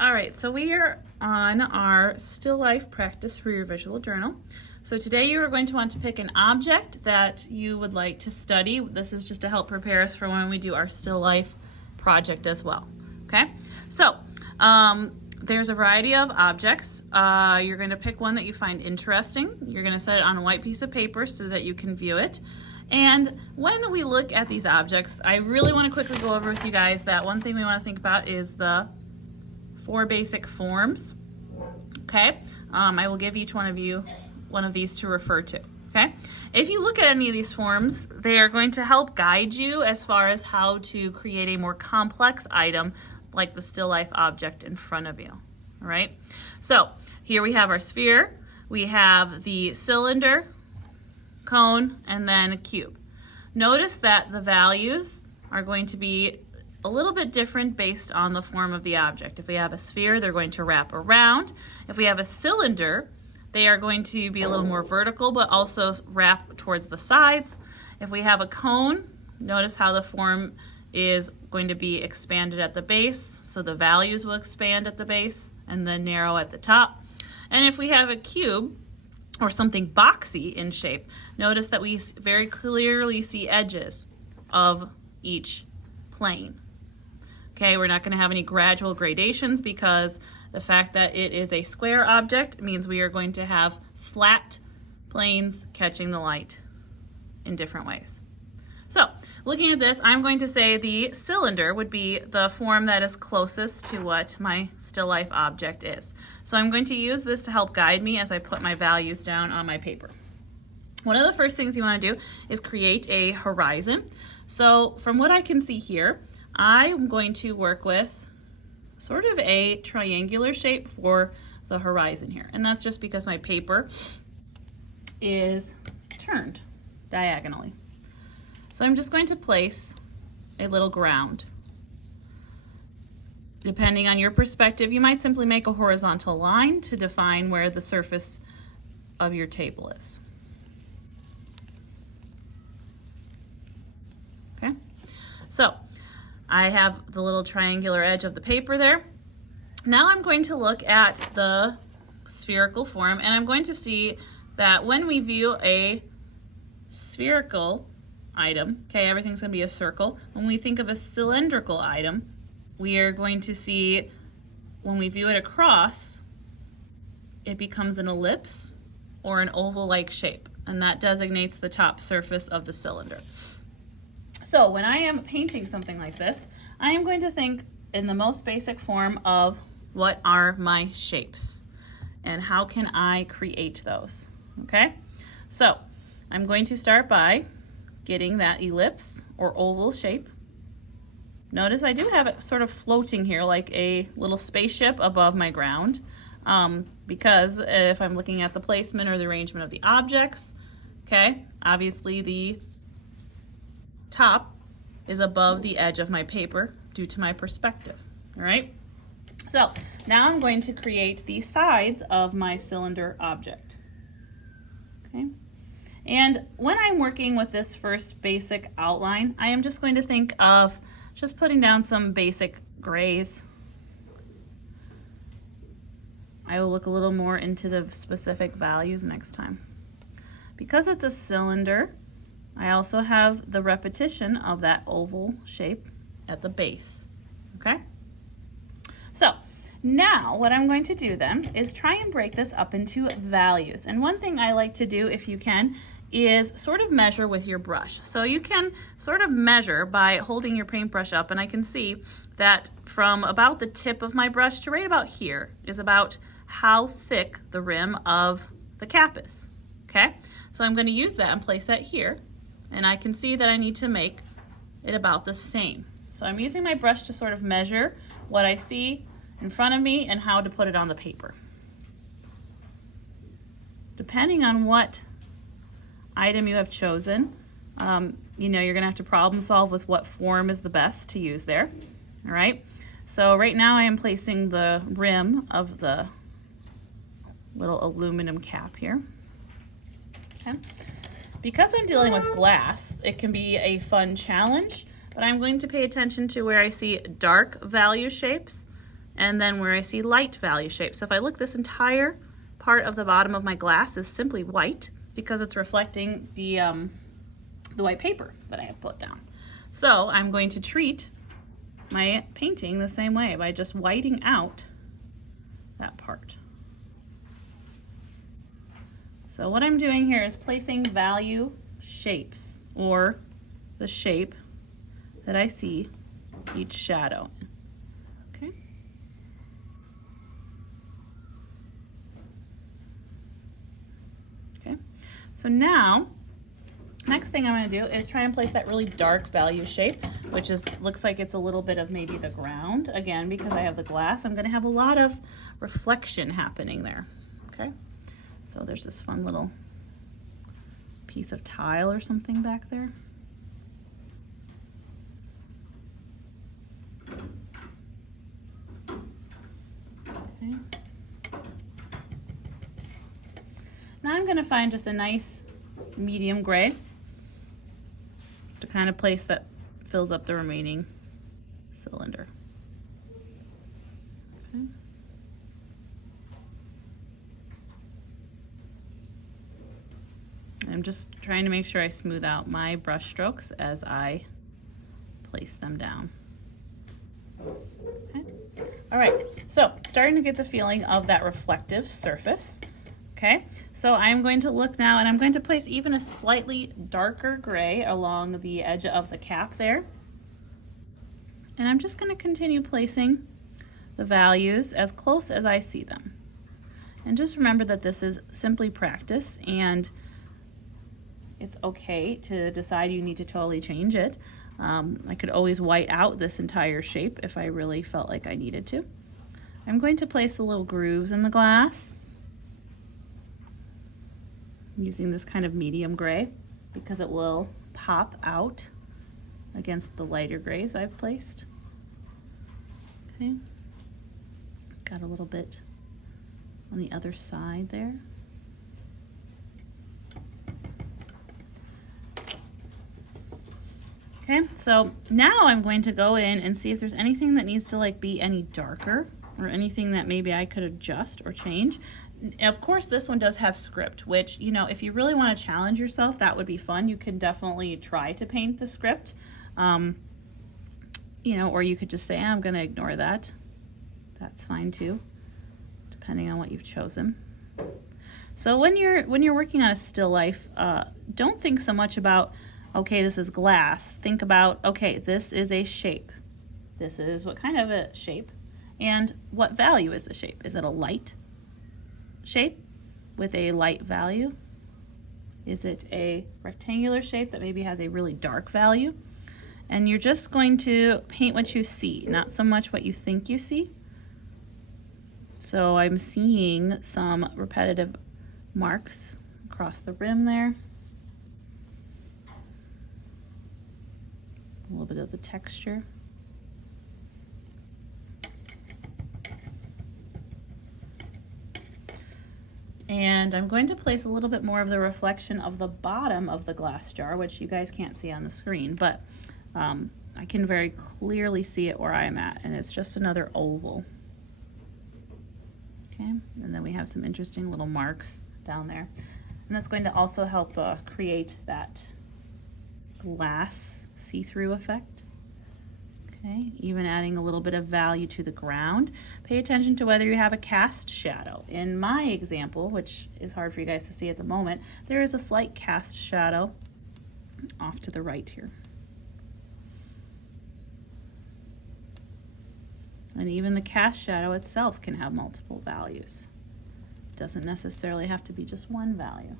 All right, so we are on our still life practice for your visual journal. So today you are going to want to pick an object that you would like to study. This is just to help prepare us for when we do our still life project as well. Okay, so there's a variety of objects. You're going to pick one that you find interesting. You're going to set it on a white piece of paper so that you can view it. And when we look at these objects, I really want to quickly go over with you guys that one thing we want to think about is the 4 basic forms. Okay, I will give each one of you one of these to refer to. Okay, if you look at any of these forms, they are going to help guide you as far as how to create a more complex item like the still life object in front of you. All right, so here we have our sphere, we have the cylinder, cone, and then a cube. Notice that the values are going to be a little bit different based on the form of the object. If we have a sphere, they're going to wrap around. If we have a cylinder, they are going to be a little more vertical, but also wrap towards the sides. If we have a cone, notice how the form is going to be expanded at the base, so the values will expand at the base and then narrow at the top. And if we have a cube, or something boxy in shape, notice that we very clearly see edges of each plane. Okay, we're not going to have any gradual gradations because the fact that it is a square object means we are going to have flat planes catching the light in different ways. So, looking at this, I'm going to say the cylinder would be the form that is closest to what my still life object is. So I'm going to use this to help guide me as I put my values down on my paper. One of the first things you want to do is create a horizon. So from what I can see here, I'm going to work with sort of a triangular shape for the horizon here. And that's just because my paper is turned diagonally. So I'm just going to place a little ground. Depending on your perspective, you might simply make a horizontal line to define where the surface of your table is. Okay, so I have the little triangular edge of the paper there. Now I'm going to look at the spherical form, and I'm going to see that when we view a spherical item, okay, everything's going to be a circle. When we think of a cylindrical item, we are going to see, when we view it across, it becomes an ellipse or an oval-like shape, and that designates the top surface of the cylinder. So when I am painting something like this, I am going to think in the most basic form of what are my shapes and how can I create those, okay? So I'm going to start by getting that ellipse or oval shape. Notice I do have it sort of floating here like a little spaceship above my ground, because if I'm looking at the placement or the arrangement of the objects, okay, obviously the top is above the edge of my paper due to my perspective, all right? So now I'm going to create the sides of my cylinder object, okay? And when I'm working with this first basic outline, I am just going to think of just putting down some basic grays. I will look a little more into the specific values next time. Because it's a cylinder, I also have the repetition of that oval shape at the base, okay? So now what I'm going to do then is try and break this up into values. And one thing I like to do, if you can, is sort of measure with your brush. So you can sort of measure by holding your paintbrush up, and I can see that from about the tip of my brush to right about here is about how thick the rim of the cap is, okay? So I'm going to use that and place that here, and I can see that I need to make it about the same. So I'm using my brush to sort of measure what I see in front of me and how to put it on the paper. Depending on what item you have chosen, you know, you're gonna have to problem solve with what form is the best to use there, all right? So right now I am placing the rim of the little aluminum cap here, okay? Because I'm dealing with glass, it can be a fun challenge, but I'm going to pay attention to where I see dark value shapes and then where I see light value shape. So if I look, this entire part of the bottom of my glass is simply white because it's reflecting the white paper that I have put down. So I'm going to treat my painting the same way by just whiting out that part. So what I'm doing here is placing value shapes, or the shape that I see each shadow. Okay. Okay. So now, next thing I'm going to do is try and place that really dark value shape, which looks like it's a little bit of maybe the ground. Again, because I have the glass, I'm going to have a lot of reflection happening there. Okay. So there's this fun little piece of tile or something back there. Okay. Now I'm going to find just a nice medium gray to kind of place that fills up the remaining cylinder. Okay. I'm just trying to make sure I smooth out my brush strokes as I place them down. Okay. All right, so starting to get the feeling of that reflective surface. Okay, so I'm going to look now and I'm going to place even a slightly darker gray along the edge of the cap there. And I'm just going to continue placing the values as close as I see them. And just remember that this is simply practice, and it's okay to decide you need to totally change it. I could always white out this entire shape if I really felt like I needed to. I'm going to place the little grooves in the glass using this kind of medium gray because it will pop out against the lighter grays I've placed. Okay, got a little bit on the other side there. Okay, so now I'm going to go in and see if there's anything that needs to be any darker or anything that maybe I could adjust or change. Of course, this one does have script, which, if you really want to challenge yourself, that would be fun. You can definitely try to paint the script, or you could just say, I'm going to ignore that. That's fine too, depending on what you've chosen. So when you're working on a still life, don't think so much about, okay, this is glass. Think about, okay, this is a shape. This is what kind of a shape, and what value is the shape? Is it a light shape with a light value? Is it a rectangular shape that maybe has a really dark value? And you're just going to paint what you see, not so much what you think you see. So I'm seeing some repetitive marks across the rim there. A little bit of the texture. And I'm going to place a little bit more of the reflection of the bottom of the glass jar, which you guys can't see on the screen, but I can very clearly see it where I'm at, and it's just another oval. Okay, and then we have some interesting little marks down there. And that's going to also help create that glass see-through effect. Okay, even adding a little bit of value to the ground. Pay attention to whether you have a cast shadow. In my example, which is hard for you guys to see at the moment, there is a slight cast shadow off to the right here. And even the cast shadow itself can have multiple values. It doesn't necessarily have to be just one value.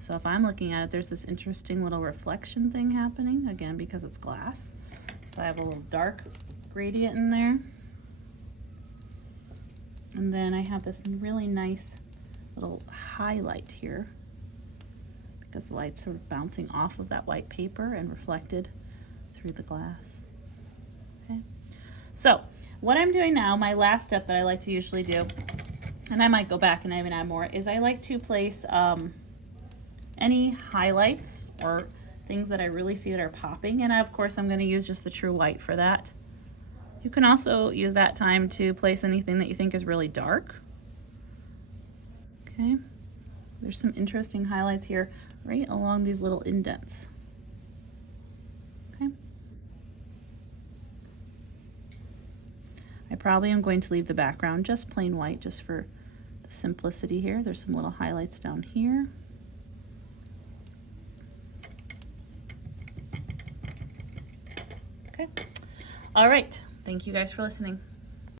So if I'm looking at it, there's this interesting little reflection thing happening, again, because it's glass. So I have a little dark gradient in there. And then I have this really nice little highlight here because the light's sort of bouncing off of that white paper and reflected through the glass. Okay. So what I'm doing now, my last step that I like to usually do, and I might go back and even add more, is I like to place any highlights or things that I really see that are popping, and of course I'm going to use just the true white for that. You can also use that time to place anything that you think is really dark. Okay, there's some interesting highlights here right along these little indents. Okay. I probably am going to leave the background just plain white just for the simplicity here. There's some little highlights down here. Okay. All right. Thank you guys for listening.